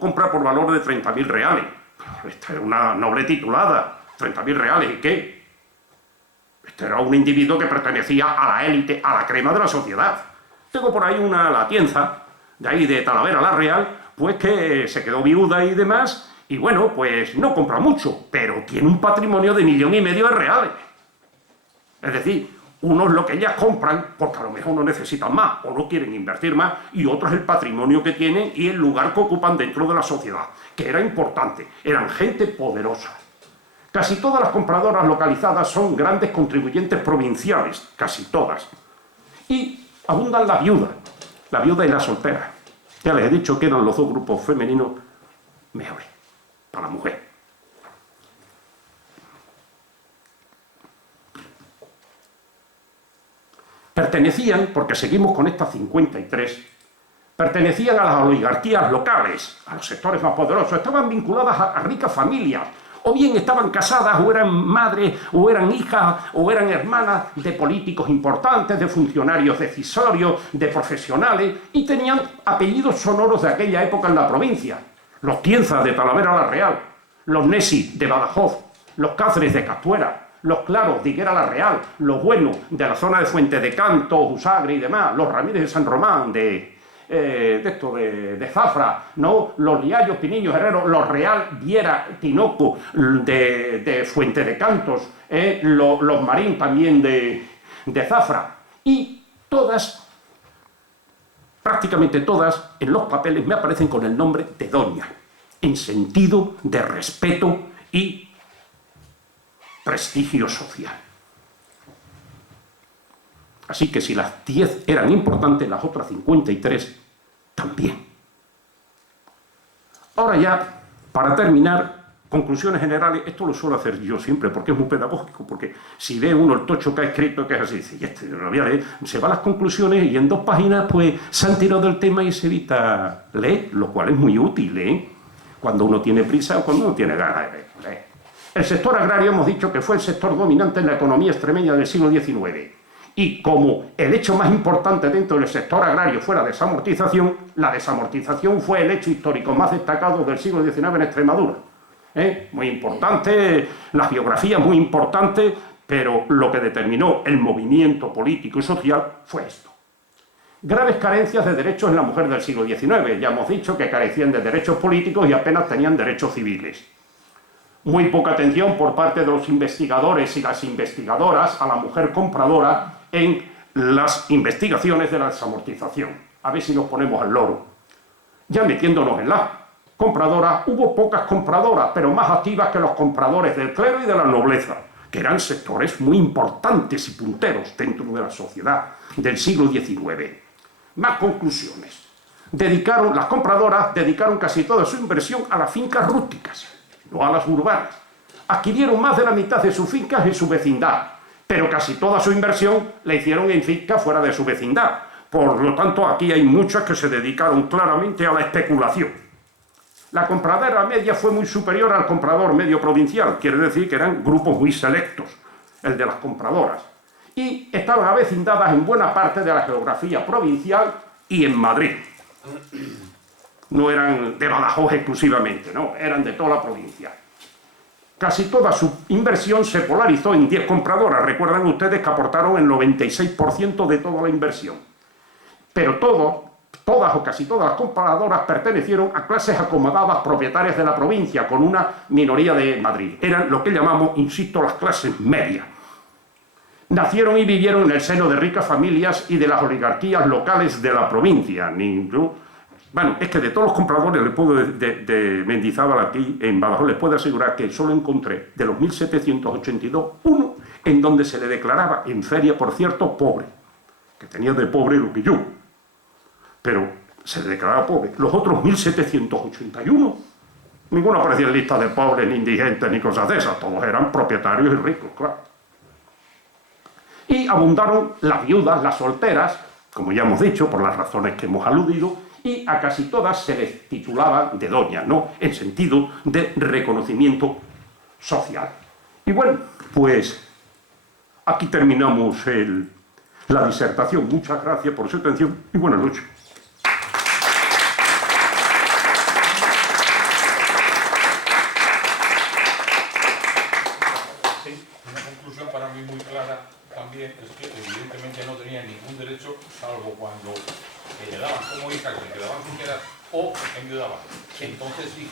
compra por valor de 30.000 reales. Esta era una noble titulada. 30.000 reales, ¿y qué? Este era un individuo que pertenecía a la élite, a la crema de la sociedad. Tengo por ahí una latienza, de ahí de Talavera la Real, pues que se quedó viuda y demás, y bueno, pues no compra mucho, pero tiene un patrimonio de 1,5 millones de reales. Es decir, unos lo que ellas compran, porque a lo mejor no necesitan más, o no quieren invertir más, y otros el patrimonio que tienen y el lugar que ocupan dentro de la sociedad, que era importante, eran gente poderosa. Casi todas las compradoras localizadas son grandes contribuyentes provinciales, casi todas. Y abundan la viuda y la soltera. Ya les he dicho que eran los dos grupos femeninos mejores para la mujer. Pertenecían, porque seguimos con estas 53, pertenecían a las oligarquías locales, a los sectores más poderosos, estaban vinculadas a ricas familias, o bien estaban casadas, o eran madres, o eran hijas, o eran hermanas de políticos importantes, de funcionarios decisorios, de profesionales, y tenían apellidos sonoros de aquella época en la provincia. Los Tienzas de Talavera la Real, los Nesi de Badajoz, los Cáceres de Castuera, los Claros de Higuera la Real, los Buenos de la zona de Fuente de Canto, Usagre y demás, los Ramírez de San Román de Zafra, ¿no? Los Liallos, Piniños, Herrero, los Real, Viera, Tinoco de Fuente de Cantos, los Marín también de Zafra, y todas, prácticamente todas, en los papeles me aparecen con el nombre de doña, en sentido de respeto y prestigio social. Así que si las 10 eran importantes, las otras 53 también. Ahora ya, para terminar, conclusiones generales. Esto lo suelo hacer yo siempre porque es muy pedagógico, porque si ve uno el tocho que ha escrito, que es así, dice, y este lo voy a leer, se va a las conclusiones y en 2 páginas pues se han tirado del tema y se evita leer, lo cual es muy útil, cuando uno tiene prisa o cuando uno tiene ganas de leer. El sector agrario hemos dicho que fue el sector dominante en la economía extremeña del siglo XIX. Y como el hecho más importante dentro del sector agrario fue la desamortización fue el hecho histórico más destacado del siglo XIX en Extremadura. Muy importante, las biografías muy importantes, pero lo que determinó el movimiento político y social fue esto. Graves carencias de derechos en la mujer del siglo XIX. Ya hemos dicho que carecían de derechos políticos y apenas tenían derechos civiles. Muy poca atención por parte de los investigadores y las investigadoras a la mujer compradora en las investigaciones de la desamortización. A ver si nos ponemos al loro. Ya metiéndonos en la compradora, hubo pocas compradoras, pero más activas que los compradores del clero y de la nobleza, que eran sectores muy importantes y punteros dentro de la sociedad del siglo XIX. Más conclusiones. Las compradoras dedicaron casi toda su inversión a las fincas rústicas, no a las urbanas. Adquirieron más de la mitad de sus fincas en su vecindad, pero casi toda su inversión la hicieron en fincas fuera de su vecindad. Por lo tanto, aquí hay muchas que se dedicaron claramente a la especulación. La compradora media fue muy superior al comprador medio provincial, quiere decir que eran grupos muy selectos, el de las compradoras, y estaban avecindadas en buena parte de la geografía provincial y en Madrid. No eran de Badajoz exclusivamente, no, eran de toda la provincia. Casi toda su inversión se polarizó en 10 compradoras. Recuerdan ustedes que aportaron el 96% de toda la inversión. Pero todas o casi todas las compradoras pertenecieron a clases acomodadas propietarias de la provincia, con una minoría de Madrid. Eran lo que llamamos, insisto, las clases medias. Nacieron y vivieron en el seno de ricas familias y de las oligarquías locales de la provincia. Bueno, es que de todos los compradores de Mendizábal aquí en Badajoz les puedo asegurar que solo encontré de los 1782 uno en donde se le declaraba en feria, por cierto, pobre, que tenía de pobre lo que yo, pero se le declaraba pobre. Los otros 1781, ninguno aparecía en lista de pobres, ni indigentes, ni cosas de esas, todos eran propietarios y ricos, claro. Y abundaron las viudas, las solteras, como ya hemos dicho, por las razones que hemos aludido, y a casi todas se les titulaba de doña, ¿no?, en sentido de reconocimiento social. Y bueno, pues aquí terminamos la disertación. Muchas gracias por su atención y buenas noches. propiedad o endeudaban. Entonces sí,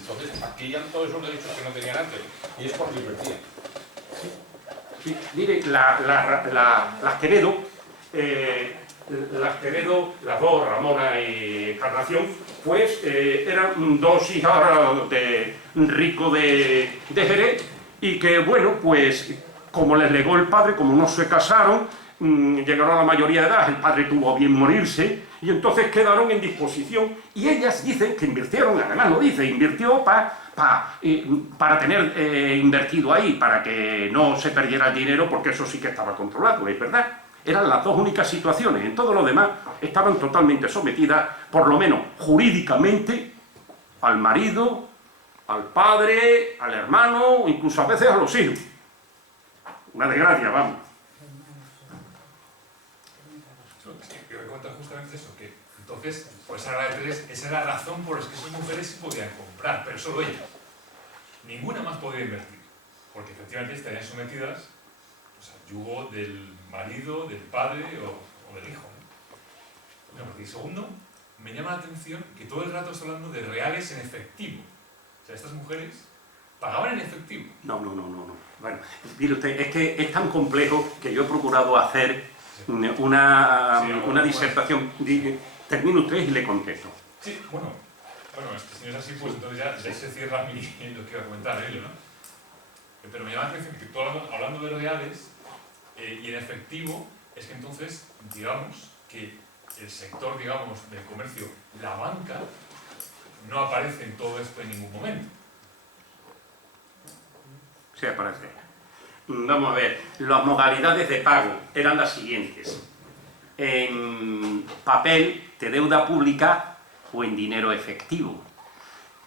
entonces adquirían todos esos derechos que no tenían antes y es cuando invertían. Sí, mire, las Quevedo, las dos, Ramona y Encarnación, pues eran dos hijas de rico de Jerez y que, bueno, pues como les legó el padre, como no se casaron, llegaron a la mayoría de edad, el padre tuvo a bien morirse y entonces quedaron en disposición y ellas dicen que invirtieron, además lo dice, invirtió para tener invertido ahí, para que no se perdiera el dinero, porque eso sí que estaba controlado, es verdad. Eran las dos únicas situaciones, en todo lo demás estaban totalmente sometidas, por lo menos jurídicamente, al marido, al padre, al hermano, incluso a veces a los hijos. Una desgracia, vamos. Yo voy a contar justamente eso, que entonces, pues esa era esa es la razón por la que esas mujeres sí podían comprar, pero solo ellas. Ninguna más podía invertir, porque efectivamente estarían sometidas pues, al yugo del marido, del padre o del hijo, ¿no? Y segundo, me llama la atención que todo el rato está hablando de reales en efectivo. O sea, estas mujeres pagaban en efectivo. No. Bueno, mire usted, es que es tan complejo que yo he procurado hacer una disertación. Termine usted y le contesto. Sí, bueno, si no es así, pues entonces ya se cierra lo que iba a comentar ello, ¿no? Pero me llama la atención que todo hablando de reales y en efectivo, es que entonces, digamos, que el sector, digamos, del comercio, la banca, no aparece en todo esto en ningún momento. Sí, aparece. Vamos a ver, las modalidades de pago eran las siguientes. En papel de deuda pública o en dinero efectivo.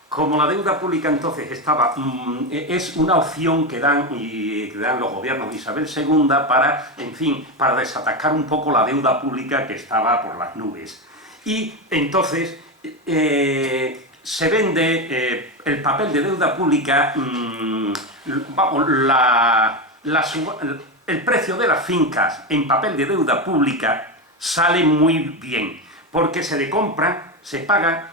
Como la deuda pública entonces es una opción que dan los gobiernos de Isabel II para, en fin, para desatascar un poco la deuda pública que estaba por las nubes. Y entonces se vende el papel de deuda pública, el precio de las fincas en papel de deuda pública sale muy bien, porque se le compra, se paga.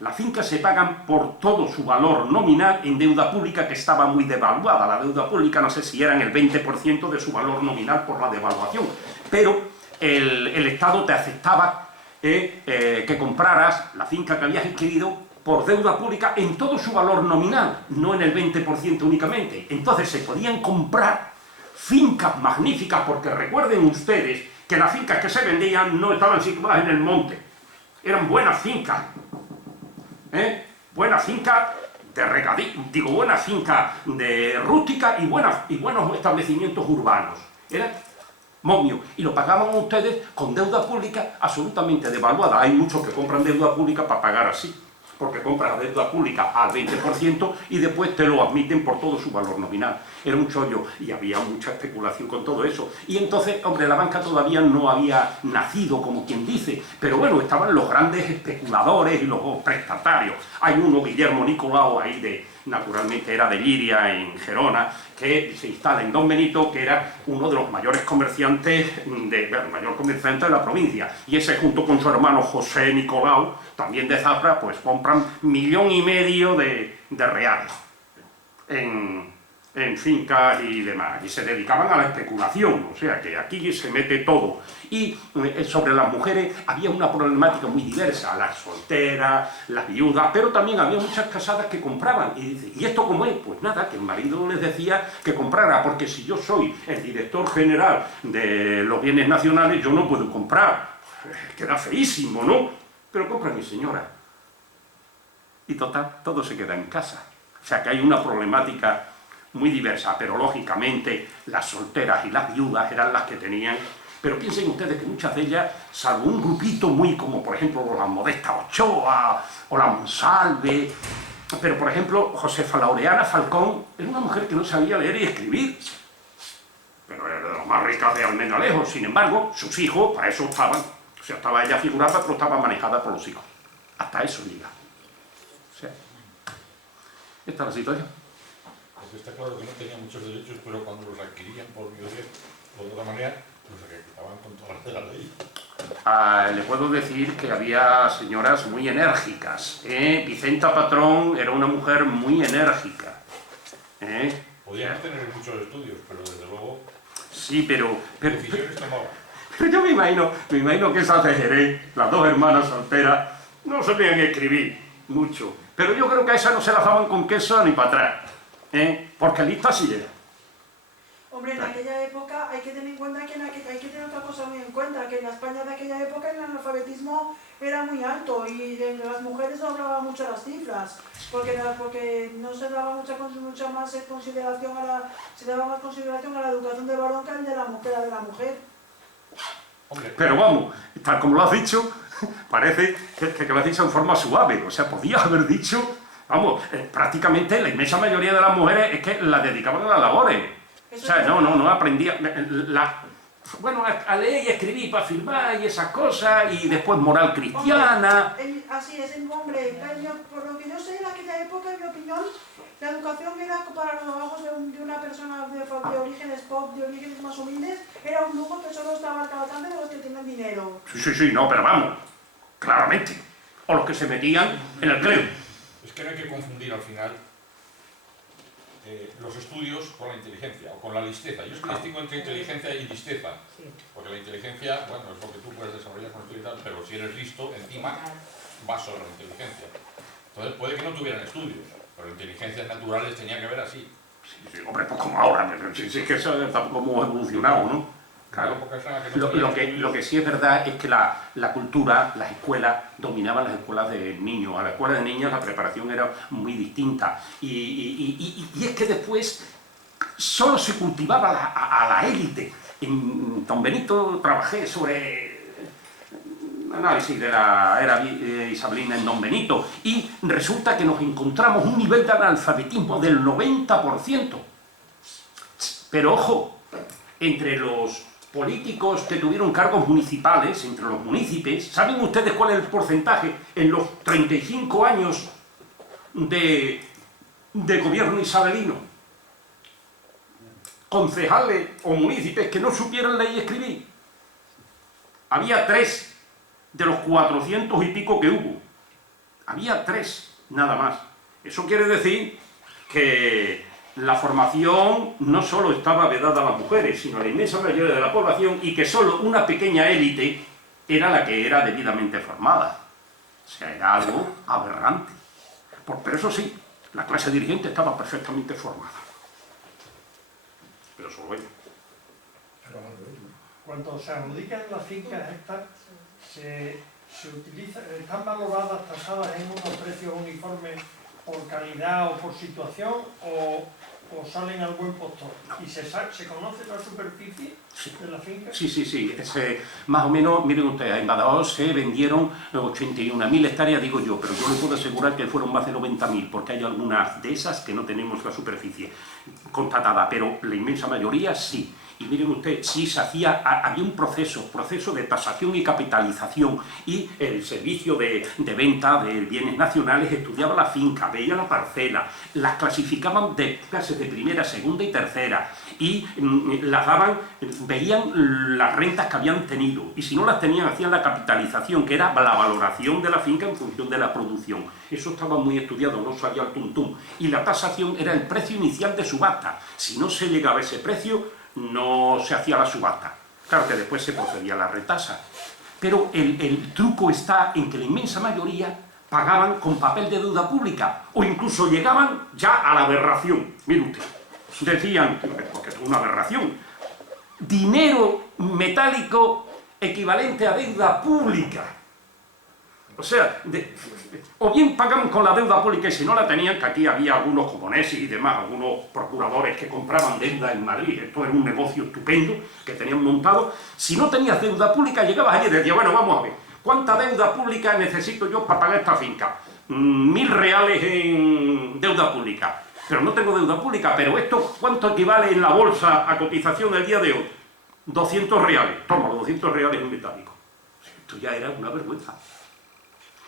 Las fincas se pagan por todo su valor nominal en deuda pública que estaba muy devaluada. La deuda pública no sé si eran el 20% de su valor nominal por la devaluación, pero el Estado te aceptaba que compraras la finca que habías adquirido por deuda pública en todo su valor nominal, no en el 20% únicamente. Entonces se podían comprar fincas magníficas, porque recuerden ustedes que las fincas que se vendían no estaban situadas en el monte, eran buenas fincas. Buena finca de regadío, buena finca de rústica y buenos establecimientos urbanos. Era momio. Y lo pagaban ustedes con deuda pública absolutamente devaluada. Hay muchos que compran deuda pública para pagar así, porque compras deuda pública al 20% y después te lo admiten por todo su valor nominal. Era un chollo y había mucha especulación con todo eso. Y entonces, hombre, la banca todavía no había nacido, como quien dice, pero bueno, estaban los grandes especuladores y los prestatarios. Hay uno, Guillermo Nicolau, ahí naturalmente era de Liria, en Gerona, que se instala en Don Benito, que era uno de los mayores comerciantes, el mayor comerciante de la provincia. Y ese, junto con su hermano José Nicolau, también de Zafra, pues compran 1,5 millones de reales en fincas y demás, y se dedicaban a la especulación, o sea que aquí se mete todo. Y sobre las mujeres había una problemática muy diversa, las solteras, las viudas, pero también había muchas casadas que compraban, y dice, ¿y esto cómo es? Pues nada, que el marido les decía que comprara, porque si yo soy el director general de los bienes nacionales, yo no puedo comprar, queda feísimo, ¿no? Pero compra mi señora. Y total, todo se queda en casa. O sea que hay una problemática muy diversa, pero lógicamente las solteras y las viudas eran las que tenían. Pero piensen ustedes que muchas de ellas, salvo un grupito muy como por ejemplo la Modesta Ochoa o la Monsalve, pero por ejemplo Josefa Laureana Falcón era una mujer que no sabía leer y escribir, pero era de las más ricas de Almenalejo. Sin embargo, sus hijos para eso estaban, o sea, estaba ella figurada, pero estaba manejada por los hijos. Hasta eso llega. O sea, esta es la situación. Porque está claro que no tenía muchos derechos, pero cuando los adquirían por de otra manera, O sea, que estaban con todas las de la ley. Le puedo decir que había señoras muy enérgicas. Vicenta Patrón era una mujer muy enérgica. Podíamos tener muchos estudios, pero desde luego Sí, pero decisiones tomaban. yo me imagino que esas de Jerez, las dos hermanas solteras, no sabían escribir mucho. Pero yo creo que a esas no se las daban con queso ni para atrás. Porque listas sí era. Hombre, en aquella época hay que tener en cuenta que hay que tener otra cosa muy en cuenta, que en la España de aquella época el analfabetismo era muy alto y de las mujeres no hablaban mucho las cifras, porque no se daba mucha más consideración se daba más consideración a la educación del varón que al de la mujer. Hombre, Pero vamos, tal como lo has dicho, parece que lo has dicho en forma suave. O sea, podías haber dicho, vamos, prácticamente la inmensa mayoría de las mujeres es que las dedicaban a las labores. O sea, no aprendía. Bueno, a leer y escribir para firmar y esas cosas, y después moral cristiana. Hombre, así es, hombre, por lo que yo sé, en aquella época, en mi opinión, la educación era para los trabajos de una persona de orígenes pop, de orígenes más humildes, era un lujo que solo estaba al alcance de los que tienen dinero. Sí, no, pero vamos, claramente. O los que se metían en el clero. es que no hay que confundir al final los estudios con la inteligencia o con la listeza. Yo es que distingo entre inteligencia y listeza, porque la inteligencia, bueno, es lo que tú puedes desarrollar con estudio y tal, pero si eres listo, encima vas sobre la inteligencia. Entonces puede que no tuvieran estudios, pero inteligencias naturales tenía que ver así. Sí, hombre, pues como ahora, sí, es que eso tampoco hemos evolucionado, ¿no? Claro. Lo que sí es verdad es que la cultura, las escuelas, dominaban las escuelas de niños. A la escuela de niñas la preparación era muy distinta. Y es que después solo se cultivaba a la élite. En Don Benito trabajé sobre análisis de la era isabelina en Don Benito, y resulta que nos encontramos un nivel de analfabetismo del 90%. Pero ojo, entre los políticos que tuvieron cargos municipales, entre los municipios, ¿saben ustedes cuál es el porcentaje en los 35 años de gobierno isabelino? Concejales o municipios que no supieran leer y escribir. Había 3 de los 400 y pico que hubo. Había 3, nada más. Eso quiere decir que la formación no solo estaba vedada a las mujeres, sino a la inmensa mayoría de la población, y que solo una pequeña élite era la que era debidamente formada. O sea, era algo aberrante. Pero eso sí, la clase dirigente estaba perfectamente formada. Pero solo ello. Cuando se adjudican las fincas estas, se utiliza, están valoradas, tasadas en unos precios uniformes por calidad o por situación, o salen al buen postor. ¿Y se conoce la superficie de la finca? Sí. Más o menos, miren ustedes, en Badajoz se vendieron 81.000 hectáreas, digo yo, pero yo les puedo asegurar que fueron más de 90.000, porque hay algunas de esas que no tenemos la superficie constatada, pero la inmensa mayoría sí. Y miren ustedes, sí se hacía, había un proceso de tasación y capitalización, y el servicio de venta de bienes nacionales estudiaba la finca, veía la parcela, las clasificaban de clases de primera, segunda y tercera, y las daban, veían las rentas que habían tenido, y si no las tenían hacían la capitalización, que era la valoración de la finca en función de la producción. Eso estaba muy estudiado, no salía al tuntum. Y la tasación era el precio inicial de subasta. Si no se llegaba a ese precio, no se hacía la subasta. Claro que después se procedía a la retasa. Pero el truco está en que la inmensa mayoría pagaban con papel de deuda pública, o incluso llegaban ya a la aberración. Mire usted, decían, porque es una aberración, dinero metálico equivalente a deuda pública. O sea, o bien pagaban con la deuda pública, y si no la tenían, que aquí había algunos comuneses y demás, algunos procuradores que compraban deuda en Madrid, esto era un negocio estupendo que tenían montado. Si no tenías deuda pública, llegabas allí y decías, bueno, vamos a ver, ¿cuánta deuda pública necesito yo para pagar esta finca? 1.000 reales en deuda pública. Pero no tengo deuda pública, pero esto, ¿cuánto equivale en la bolsa a cotización del día de hoy? 200 reales. Toma, los 200 reales en metálico. Esto ya era una vergüenza.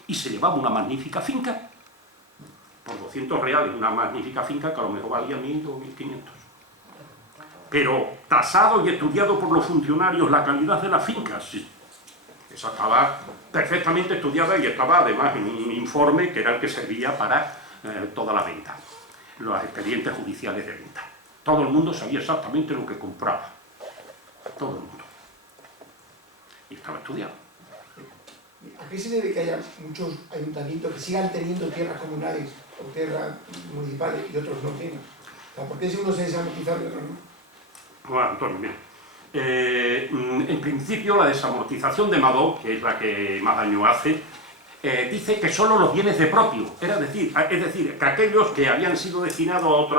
Y se llevaba una magnífica finca, por 200 reales, una magnífica finca que a lo mejor valía 1.000 o 1.500. pero tasado y estudiado por los funcionarios la calidad de las fincas, sí. Esa estaba perfectamente estudiada y estaba además en un informe que era el que servía para toda la venta, los expedientes judiciales de venta. Todo el mundo sabía exactamente lo que compraba, todo el mundo. Y estaba estudiado. ¿A qué se debe que haya muchos ayuntamientos que sigan teniendo tierras comunales o tierras municipales y otros no tienen? O sea, ¿por qué si uno se desamortiza y otro no? Bueno, Antonio, mira. En principio, la desamortización de Madoz, que es la que más daño hace, dice que solo los bienes de propio, es decir, que aquellos que habían sido destinados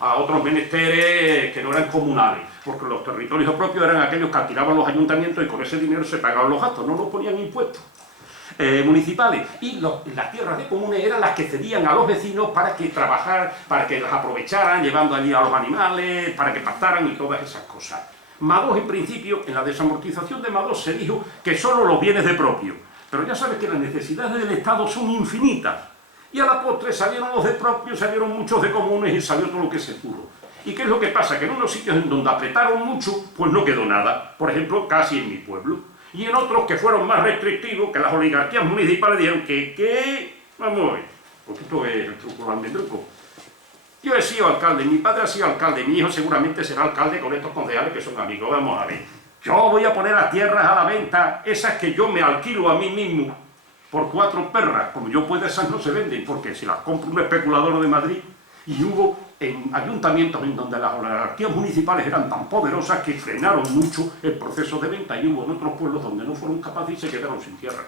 a otros menesteres que no eran comunales, porque los territorios propios eran aquellos que alquilaban los ayuntamientos y con ese dinero se pagaban los gastos, no los ponían impuestos municipales, y las tierras de comunes eran las que cedían a los vecinos para que trabajaran, para que las aprovecharan, llevando allí a los animales, para que pastaran y todas esas cosas. Madoz, en principio, en la desamortización de Madoz se dijo que solo los bienes de propio, pero ya sabes que las necesidades del Estado son infinitas, y a la postre salieron los de propio, salieron muchos de comunes y salió todo lo que se pudo. ¿Y qué es lo que pasa? Que en unos sitios en donde apretaron mucho, pues no quedó nada, por ejemplo, casi en mi pueblo. Y en otros que fueron más restrictivos, que las oligarquías municipales dijeron que vamos a ver, porque esto es el truco al medruco. Yo he sido alcalde, mi padre ha sido alcalde, mi hijo seguramente será alcalde con estos concejales que son amigos, vamos a ver. Yo voy a poner las tierras a la venta, esas que yo me alquilo a mí mismo, por 4 perras, como yo puedo, esas no se venden, porque si las compra un especulador de Madrid, y hubo en ayuntamientos en donde las oligarquías municipales eran tan poderosas que frenaron mucho el proceso de venta, y hubo en otros pueblos donde no fueron capaces y se quedaron sin tierra.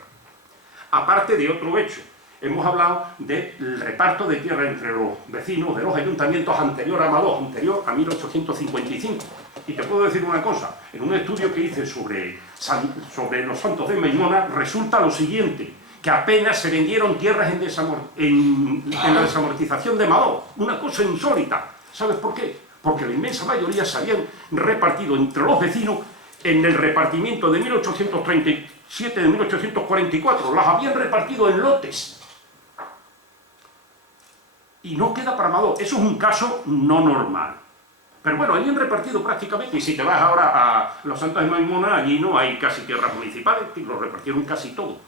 Aparte de otro hecho, hemos hablado del reparto de tierra entre los vecinos de los ayuntamientos anterior a Madoz, anterior a 1855. Y te puedo decir una cosa, en un estudio que hice sobre los Santos de Maimona, resulta lo siguiente, que apenas se vendieron tierras en la desamortización de Madoz. Una cosa insólita. ¿Sabes por qué? Porque la inmensa mayoría se habían repartido entre los vecinos en el repartimiento de 1837 de 1844. Las habían repartido en lotes. Y no queda para Madoz. Eso es un caso no normal. Pero bueno, habían repartido prácticamente, y si te vas ahora a los Santos de Maimona, allí no hay casi tierras municipales, y lo repartieron casi todo.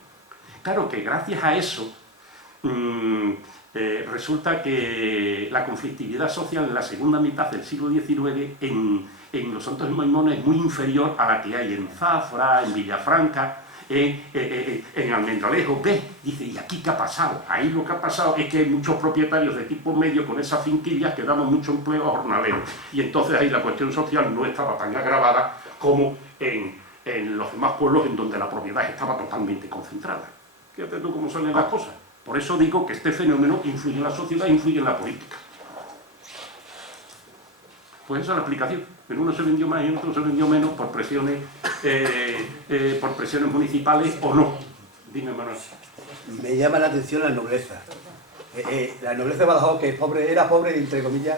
Claro que gracias a eso resulta que la conflictividad social en la segunda mitad del siglo XIX en los Santos de Maimona es muy inferior a la que hay en Zafra, en Villafranca, en Almendralejo. ¿Ves? Dice, ¿y aquí qué ha pasado? Ahí lo que ha pasado es que hay muchos propietarios de tipo medio con esas finquillas que daban mucho empleo a jornaleros. Y entonces ahí la cuestión social no estaba tan agravada como en los demás pueblos en donde la propiedad estaba totalmente concentrada. Fíjate tú cómo salen las cosas. Por eso digo que este fenómeno influye en la sociedad e influye en la política. Pues esa es la explicación. En uno se vendió más y en otro se vendió menos por presiones municipales o no. Dime, Manuel. Me llama la atención la nobleza. La nobleza de Badajoz, que es pobre, era pobre, entre comillas,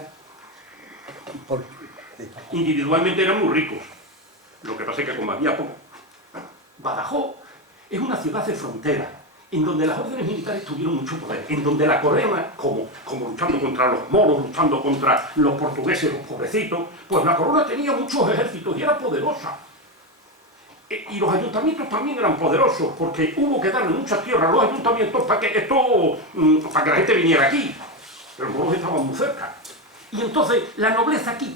individualmente eran muy ricos. Lo que pasa es que como había poco. Badajoz es una ciudad de frontera, en donde las órdenes militares tuvieron mucho poder, en donde la corona, como luchando contra los moros, luchando contra los portugueses, los pobrecitos, pues la corona tenía muchos ejércitos y era poderosa. Y los ayuntamientos también eran poderosos, porque hubo que darle muchas tierras a los ayuntamientos para que la gente viniera aquí. Pero los moros estaban muy cerca. Y entonces la nobleza aquí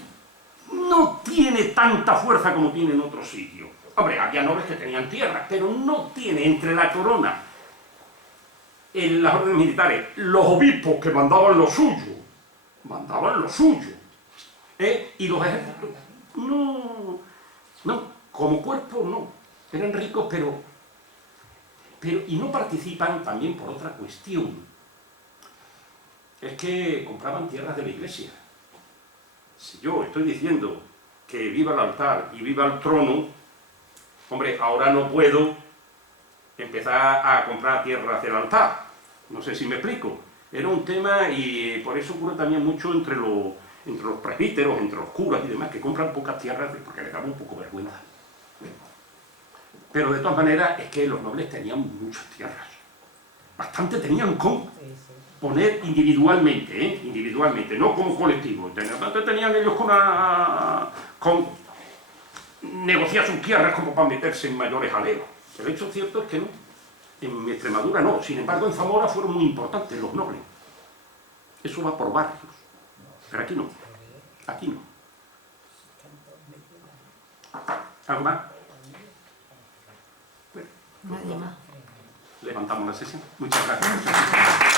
no tiene tanta fuerza como tiene en otros sitios. Hombre, había nobles que tenían tierras, pero no tiene entre la corona, en las órdenes militares, los obispos que mandaban lo suyo, y los ejércitos, no, como cuerpo no, eran ricos, pero y no participan también por otra cuestión, es que compraban tierras de la iglesia. Si yo estoy diciendo que viva el altar y viva el trono, hombre, ahora no puedo empezar a comprar tierras del altar. No sé si me explico. Era un tema y por eso ocurre también mucho entre los presbíteros, entre los curas y demás, que compran pocas tierras porque les daba un poco vergüenza. Pero de todas maneras es que los nobles tenían muchas tierras. Bastante tenían con. poner individualmente, individualmente, no como colectivo. Tanto tenían ellos con negociar sus tierras como para meterse en mayores aleos. El hecho cierto es que no. En Extremadura no. Sin embargo, en Zamora fueron muy importantes los nobles. Eso va por barrios. Pero aquí no. Aquí no. ¿Algo más? Nadie más. Levantamos la sesión. Muchas gracias.